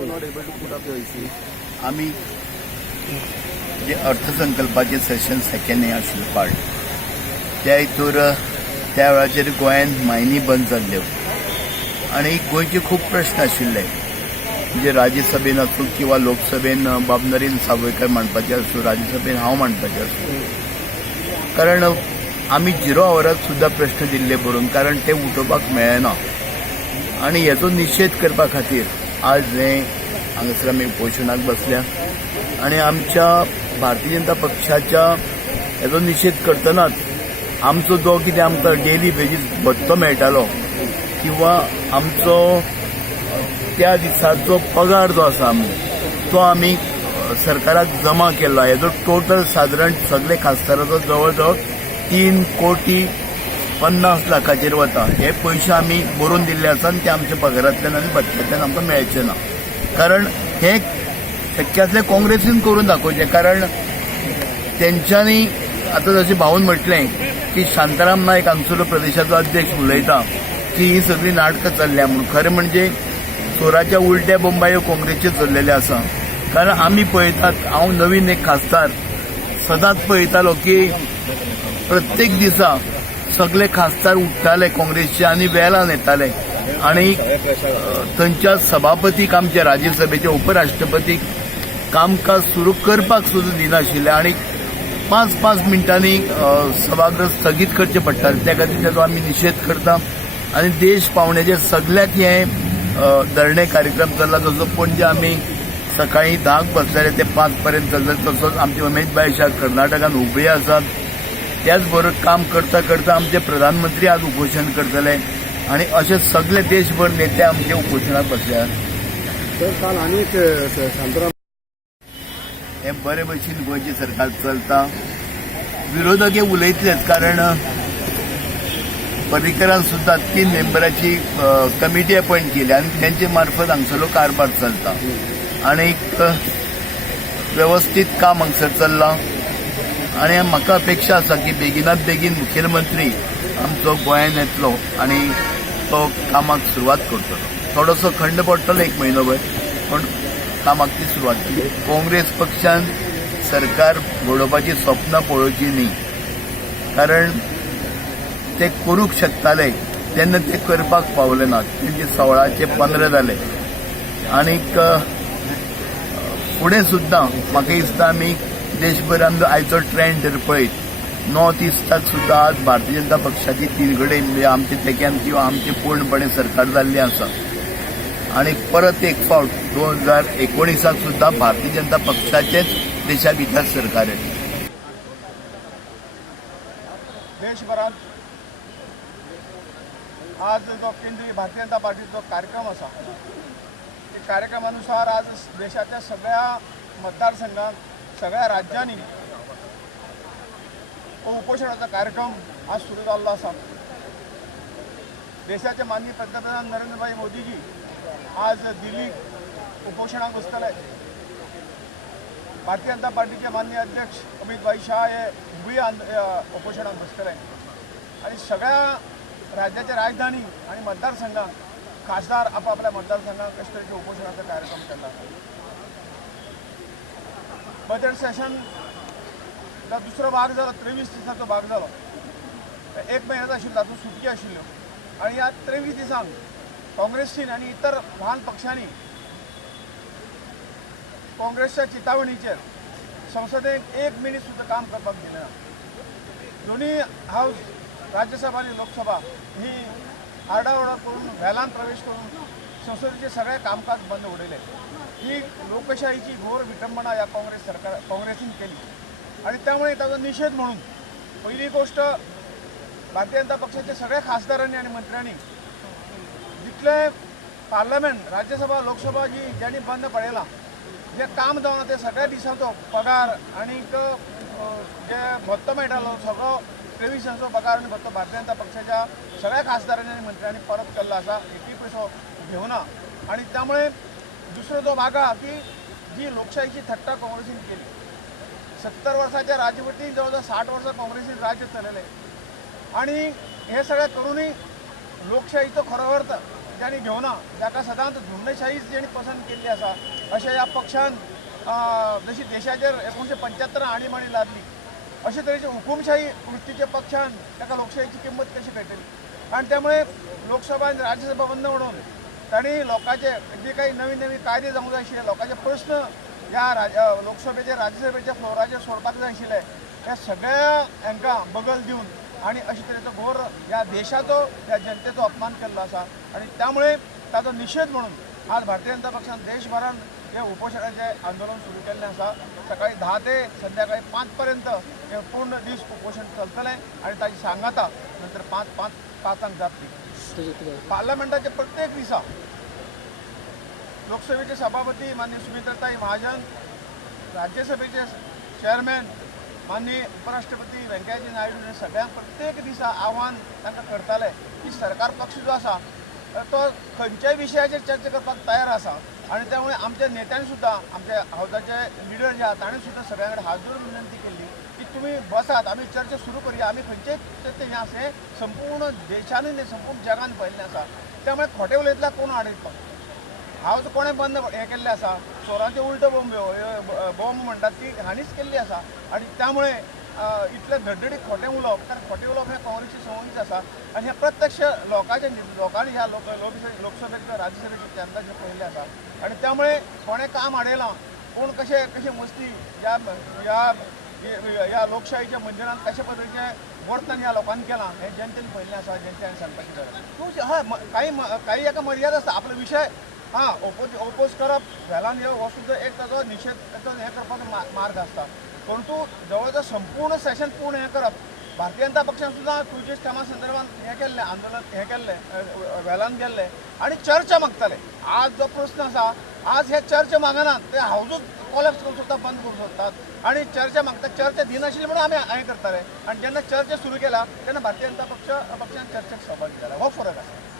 Not able to put up the issue. आम्ही जे अर्थसंकल्पाचे सेशन सेकंड हें आशिल्लें पार्ट त्या हितूर त्या वेळाचेर गोंयांत मायनी बंद जाल्ल्यो आनी गोंयचे खूब प्रश्न आशिल्ले म्हणजे राज्यसभेन आसूं किंवा लोकसभेन बाब नरेंद्र सावयकर मांडपाचे आसूं राज्यसभेन हांव मांडपाचें आसूं. कारण आमी 0 आवराक सुद्दां प्रश्न दिल्ले बरोवन कारण ते उठोवपाक मेळना आनी हेचो निशेध करपा खातीर आज हांगासर आमी उपोशणाक बसल्या आनी आमच्या भारतीय जनता पक्षाच्या हेचो निशेध करतनाच आमचो जो कितें आमकां डेली बेजीस भत्तो मेळटालो किंवा आमचो त्या दिसाचो पगार जो आसा तो आमी सरकाराक जमा केला. हेजो टोटल सादारण सगळे खासदाराचो जवळ जवळ 3,50,00,000 वता. हे पयशे आमी बरोवन दिल्ले आसा आनी ते आमच्या पगारांतल्यान आनी भत्त्यांतल्यान आमकां मेळचे ना. कारण हे शक्यातले काँग्रेसीन करून दाखोवचें. कारण तेंच्यांनी आतां जशें भाऊन म्हटलें की शांताराम नायक हांगसरलो प्रदेशाचो अध्यक्ष उलयता की ही सगळी नाटकां चल्ल्या म्हणून. खरें म्हणजे चोराच्या उलट्या बोंबायो काँग्रेसचे चल्लेले आसा. कारण आमी पळयतात हांव नवीन एक खासदार सदांच पळयतालो की प्रत्येक दिसा सगळे खासदार उठ्ठाले काँग्रेसचे आनी वेळान येताले आनी थंयच्या सभापतीक आमच्या राज्यसभेच्या उपराष्ट्रपतीक कामकाज सुरू करपाक सुद्दां दिनाशिल्ले आनी 5-5 मिनटांनी सभागृह स्थगीत करचें पडटालें. त्या खातीर तेजो आमी निशेध करता आनी देश पावण्याचे सगळ्याक हे धरणे कार्यक्रम चल्ला. जसो पणजे आमी सकाळी 10 बसलेले ते 5 पर्यंत चल्ले तसोच आमचे उमेदबाई शाह कर्नाटकान उबे आसात. त्याच बरोबर काम करता करता आमचे प्रधानमंत्री आज उपोशण करतले आनी अशे सगळे देशभर नेते आमचे उपोशणाक बसल्यात. काल आनीक शांताराम हे बरे भशेन गोंयचे सरकार चलता. विरोधक हे उलयतलेच कारण पर्रीकरान सुद्दां 3 मेंबराची कमिटी अपॉइंट केली आनी त्यांचे मार्फत हांगसरलो कारभार चलता आनी व्यवस्थीत काम हांगसर चल्लां. आनी म्हाका अपेक्षा आसा की बेगिनात बेगीन मुखेलमंत्री आमचो गोंयांत येतलो आनी तो कामाक सुरवात करतलो. थोडोसो खंड पडटलो 1 म्हयनोभर पण कामाक ती सुरवात जाली. काँग्रेस पक्षान सरकार घडोवपाची स्वप्नां पळोवची न्ही. कारण ते करूंक शकताले तेन्ना ते करपाक पावले नात. म्हणजे 16चे 15 जाले आनीक फुडें सुद्दां म्हाका दिसता आमी देशभरान आयचो ट्रेंड जर पळयत नॉर्थ इस्टाक सुद्दां आज भारतीय जनता पक्षाची 3 गडे म्हणजे आमचे तेक्यान किंवा आमचे पूर्णपणे सरकार जाल्लें आसा आनी परत एक फावट 2019 सुद्दां भारतीय जनता पक्षाचेच देशा भितर सरकार येता. देशभरात आज जो केंद्रीय भारतीय जनता पार्टीचो कार्यक्रम आसा त्या कार्यक्रमानुसार आज देशाच्या सगळ्या मतदारसंघात सगळ्या राज्यांनी उपोषणाचा कार्यक्रम आज सुरू झाला आसा. देशाचे माननीय पंतप्रधान नरेंद्रभाई मोदीजी आज दिल्ली उपोषणाक बसतले. भारतीय जनता पार्टीचे माननीय अध्यक्ष अमित भाई शाह हे हुबळी उपोषणाक बसतले आणि सगळ्या राज्याच्या राजधानी आणि मतदारसंघात खासदार आपापल्या मतदारसंघात कशे तरेचे उपोषणाचा कार्यक्रम केला. बजेट सेशन दुसरो भाग जालो 23 दिसाचो भाग जालो. 1 महिन्याचो आशिल्लो तातूंत सुटकी आशिल्ल्यो आनी ह्या 23 दिसांक काँग्रेसीन आनी इतर ल्हान पक्षांनी काँग्रेसच्या चितावणीचेर संसदेक 1 मिनीट सुद्दां काम करपाक दिलें ना. दोन्ही हाऊस राज्यसभा आणि लोकसभा ही आरडाओरडा करून वेळान प्रवेश करून संसदेचे सगळे कामकाज बंद उडयले. ही लोकशाहीची घोर विटंबना या काँग्रेसीन केली आणि त्यामुळे ताजो निषेध म्हणून पहिली गोष्ट भारतीय जनता पक्षाच्या सगळ्या खासदारांनी आणि मंत्र्यांनी जितले पार्लमेंट राज्यसभा लोकसभा ज्यांनी बंद पडयला जे काम जावना ते सगळ्या दिसांचो पगार आणि जे भत्तो मेळटालो सगळो 23 दिसांचो पगार आणि भत्तो भारतीय जनता पक्षाच्या सगळ्या खासदारांनी आणि मंत्र्यांनी परत केल्लो आसा. एकूय पयसो घेवना आणि त्यामुळे दुसरो जो भाग आहा की जी लोकशाहीची थट्टा काँग्रेसीन केली. 70 वर्साच्या राजवटीन जवळ 60 वर्सां काँग्रेसीन राज्य चलयलें आणि हे सगळें करूनय लोकशाहीचो खरो अर्थ ज्यांनी घेवना ताका सदांच झुंडशाहीच जेणी पसंत केल्ली आसा अशें ह्या पक्षान जशी देशाचेर 1975 आणीबाणी लादली अशे तरेचे हुकुमशाही वृत्तीच्या पक्षान ताका लोकशाहीची किंमत कशी कळटली आणि त्यामुळे लोकसभा आणि राज्यसभा बंद म्हणून तांणी लोकांचे जे काही नवीन नवीन कायदे जावंक जाय आशिल्ले लोकांचे प्रश्न ह्या लोकसभेचे राज्यसभेच्या फ्लोराचेर सोडपाक जाय आशिल्ले हे सगळ्या हांकां बगल दिवन आणि अशे तरेचो घोर ह्या देशाचो ह्या जनतेचो अपमान केल्लो आसा आणि त्यामुळे ताचो निशेध म्हणून आज भारतीय जनता पक्षान देशभरान हे उपोशणाचें आंदोलन सुरू केल्लें आसा सकाळी 10 ते संध्याकाळी 5 पर्यंत हे पूर्ण दीस उपोशण चलतलें आणि ताची सांगाता नंतर 5:00 जातली पार्लमेंटाचे प्रत्येक दिसा लोकसभेचे सभापती माननीय सुमित्राताई महाजन राज्यसभेचे चेअरमॅन माननीय उपराष्ट्रपती व्यंकय्याजी नायडू हे सगळ्यांक प्रत्येक दिसा आव्हान तांकां करताले की सरकार पक्ष जो आसा तो खंयच्याय विशयाचेर चर्चा करपाक तयार आसा आणि त्यामुळे आमच्या नेत्यांनी सुद्धा आमच्या हावजाचे लिडर जे आहात ताणें सुद्धा सगळ्यां कडेन हात जोडून विनंती केली की तुम्ही बसात आमी चर्चा सुरू करूया आमी खंयचेच चर्चे हें आसा हें संपूर्ण देशान न्ही संपूर्ण जगान पळयल्लें आसा त्यामुळे खोटे उलयतल्याक कोण आडयतलो हावज कोणें बंद हें केल्लें आसा चोरांचे उल्टो बॉम्ब म्हणटात ती हांणीच केल्ली आसा आणि त्यामुळे इतले धडधडीत खोटें उलोवप कारण खोटें उलोवप हें काँग्रेसची संवंच आसा आणि हे प्रत्यक्ष लोकांनी ह्या लोकसभेचे राज्यसभेचे तेन्नाचे पळयल्लें आसा आणि त्यामुळे कोणें काम आडयलां कोण कशे मस्ती ह्या लोकशाहीच्या मंदिरांत कशा पद्दतीचें वर्तन ह्या लोकांनी केलां हें जनतेन पळयल्लें आसा जनतेन सांगपाची गरज हय काही मर्यादा आसता आपलो विशय ओपोज करप वेलान हो सुद्दां एक ताचो निशेध हें करपाचो मार्ग आसता परंतु जवळजवळ संपूर्ण सेशन पूर्ण हें करप भारतीय जनता पक्षान सुद्दां क्रुजीस कामा संदर्भात हें केल्लें आंदोलन हें केल्लें वेलान गेल्लें आणि चर्चा मागताले आज जो प्रश्न आसा आज हे चर्चा मागनात ते हावजूच कॉलेप्स करूंक सोदतात बंद करूंक सोदतात आणि चर्चा मागतात चर्चा दिनाशिल्ली म्हणून आमी हें करताले आणि जेन्ना चर्चा सुरू केला तेन्ना भारतीय जनता पक्षान चर्चेक सहभागी जाला हो फरक आसा